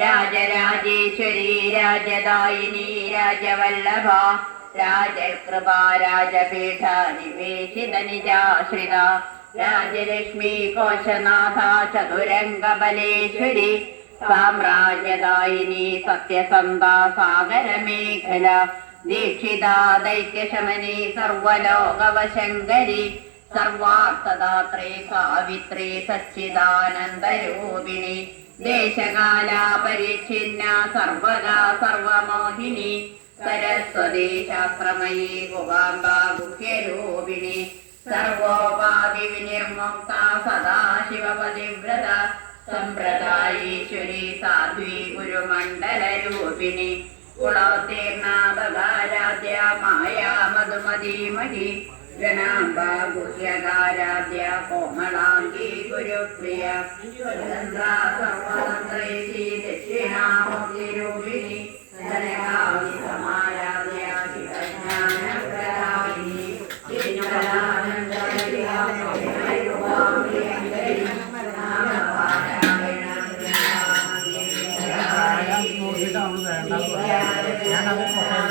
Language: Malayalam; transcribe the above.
രാജരാജേശ്വരി രാജദായിനി രാജവല്ലഭ രാജകൃപ രാജപീഠ നിവേശിത നിജാശ്രിത രാജലക്ഷ്മി കോശനാഥ ചതുരംഗബലേശ്വരി സാമ്രാജ്യദായിനി സത്യസന്ധ സാഗരമേഖല ദീക്ഷിത ദൈത്യശമനി സർവലോകവശങ്കരി സർവാർത്ഥദാത്രേ സാവിത്രി സച്ചിദാനന്ദരൂപിണി ദേശകാല പരിച്ഛിന്ന സർവദാ സർവമോഹിനി സരസ്വതി ശാസ്ത്രമയീ ഗുഹാംബ ഗുഹ്യരൂപിണി സർവോപാധി വിനിർമുക്ത സദാശിവപതിവ്രത സമ്പ്രദായീശ്വരി സാധ്വി ഗുരുമണ്ഡലരൂപിണി. കുളോത്തീർണാപകാരാധ്യ മായാ മധുമതീമഹി. ഗണാംബ ഗുഹ്യകാരാധ്യ കോമളാംഗി ഗുരുപ്രിയ. സ്വതന്ത്ര നോക്കിയിട്ട് നമ്മൾ വേണ്ട ഞാനത് ൂപിണി